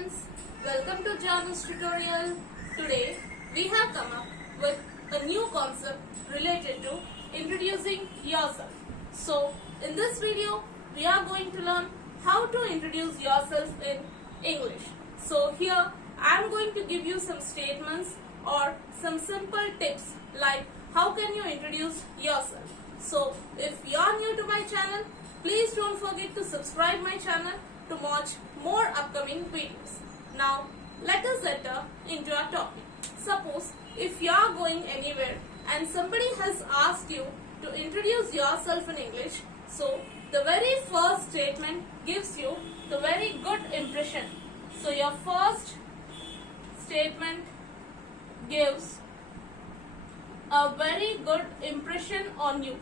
friends, welcome to Java's tutorial. Today we have come up with a new concept related to introducing yourself. So in this video we are going to learn how to introduce yourself in English. So here I am going to give you some statements or some simple tips like how can you introduce yourself. So if you are new to my channel, please don't forget to subscribe my channel to watch more upcoming videos. Now let us enter into our topic. Suppose if you are going anywhere and somebody has asked you to introduce yourself in English, so the very first statement gives you the very good impression. So your first statement gives a very good impression on you.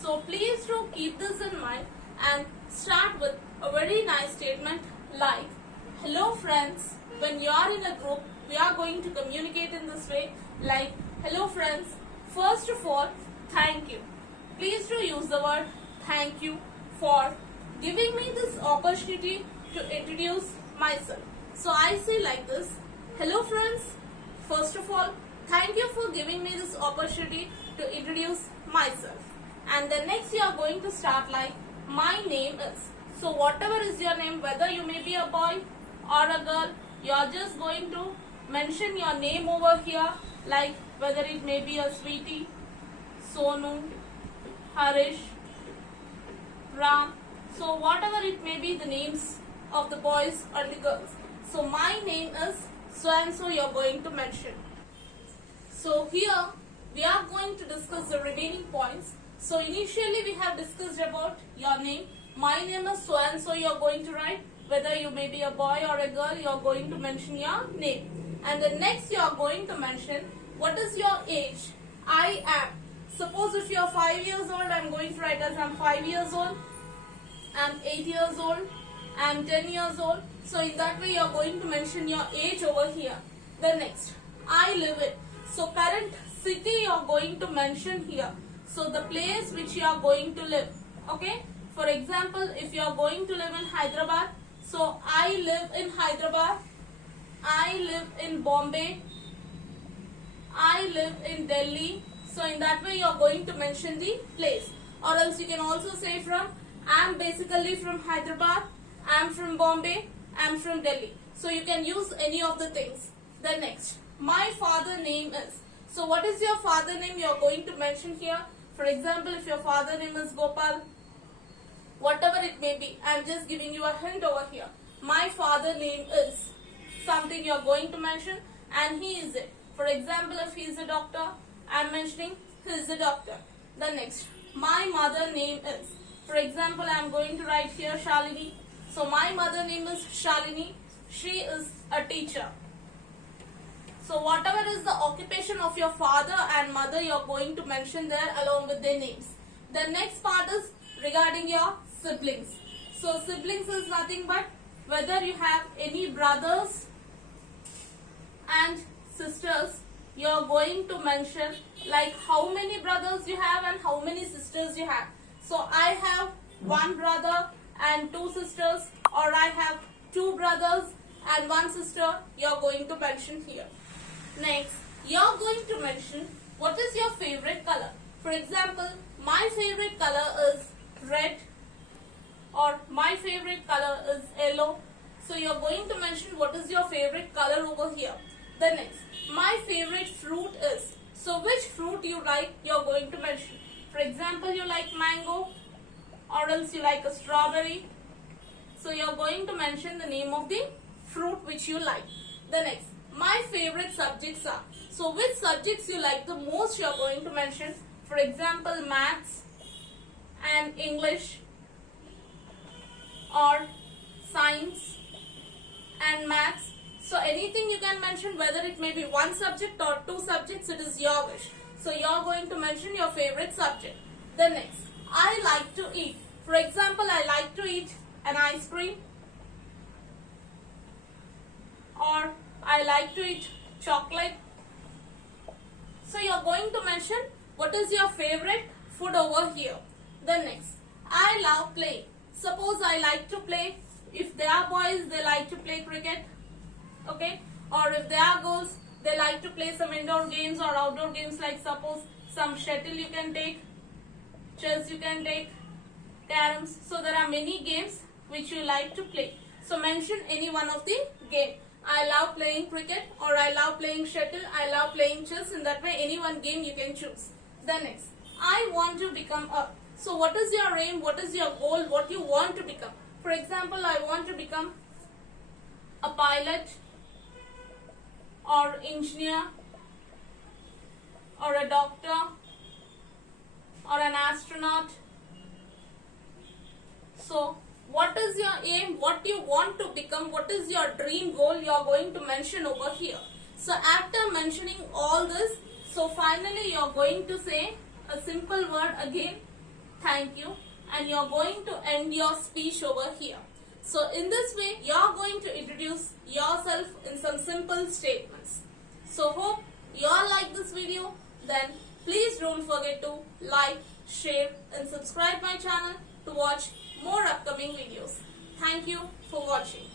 So please do keep this in mind and start with a very nice statement like, hello friends. When you are in a group, we are going to communicate in this way like, hello friends. First of all, thank you. Please do use the word thank you for giving me this opportunity to introduce myself. So I say like this, hello friends. First of all, thank you for giving me this opportunity to introduce myself. And then next you are going to start like, my name is. So whatever is your name, whether you may be a boy or a girl, you are just going to mention your name over here, like whether it may be a Sweetie, Sonu, Harish, Ram. So whatever it may be the names of the boys or the girls. So my name is so and so you are going to mention. So here we are going to discuss the remaining points. So initially we have discussed about your name. My name is so and so you are going to write. Whether you may be a boy or a girl, you are going to mention your name. And then next you are going to mention what is your age. I am. Suppose if you are 5 years old, I am going to write as I am 5 years old. I am 8 years old. I am 10 years old. So in that way you are going to mention your age over here. The next, I live in. So current city you are going to mention here. So the place which you are going to live. Okay. For example, if you are going to live in Hyderabad, so I live in Hyderabad. I live in Bombay. I live in Delhi. So in that way you are going to mention the place. Or else you can also say from, I am basically from Hyderabad. I am from Bombay. I am from Delhi. So you can use any of the things. Then next, my father name is. So what is your father name you are going to mention here. For example, if your father name is Gopal, whatever it may be, I am just giving you a hint over here. My father name is something you are going to mention and he is it. For example, if he is a doctor, I am mentioning he is a doctor. The next, my mother name is. For example, I am going to write here Shalini. So my mother name is Shalini. She is a teacher. So whatever is the occupation of your father and mother, you are going to mention there along with their names. The next part is regarding your siblings. So siblings is nothing but whether you have any brothers and sisters, you are going to mention like how many brothers you have and how many sisters you have. So I have one brother and two sisters, or I have two brothers and one sister, you are going to mention here. Next, you are going to mention what is your favorite color. For example, my favorite color is red, or my favorite color is yellow. So you are going to mention what is your favorite color over here. The next, my favorite fruit is. So which fruit you like, you are going to mention. For example, you like mango, or else you like a strawberry. So you are going to mention the name of the fruit which you like. The next, my favorite subjects are. So which subjects you like the most, you are going to mention. For example, maths and English, or science and maths. So anything you can mention, whether it may be one subject or two subjects, it is your wish. So you are going to mention your favorite subject. The next, I like to eat. For example, I like to eat an ice cream, or I like to eat chocolate. So you are going to mention what is your favorite food over here. The next, I love playing. Suppose I like to play, if they are boys, they like to play cricket. okay? Or if they are girls, they like to play some indoor games or outdoor games, like suppose some shuttle you can take, chess you can take, caroms. So there are many games which you like to play. So mention any one of the game. I love playing cricket, or I love playing shuttle, I love playing chess. In that way, any one game you can choose. Then next, I want to become a. So what is your aim? What is your goal? What you want to become? For example, I want to become a pilot, or engineer, or a doctor, or an astronaut. So what is your aim? What you want to become? What is your dream goal? You are going to mention over here. So after mentioning all this, so finally you are going to say a simple word again, thank you, and you are going to end your speech over here. So in this way, you are going to introduce yourself in some simple statements. So hope you all like this video. Then please don't forget to like, share and subscribe my channel to watch more upcoming videos. Thank you for watching.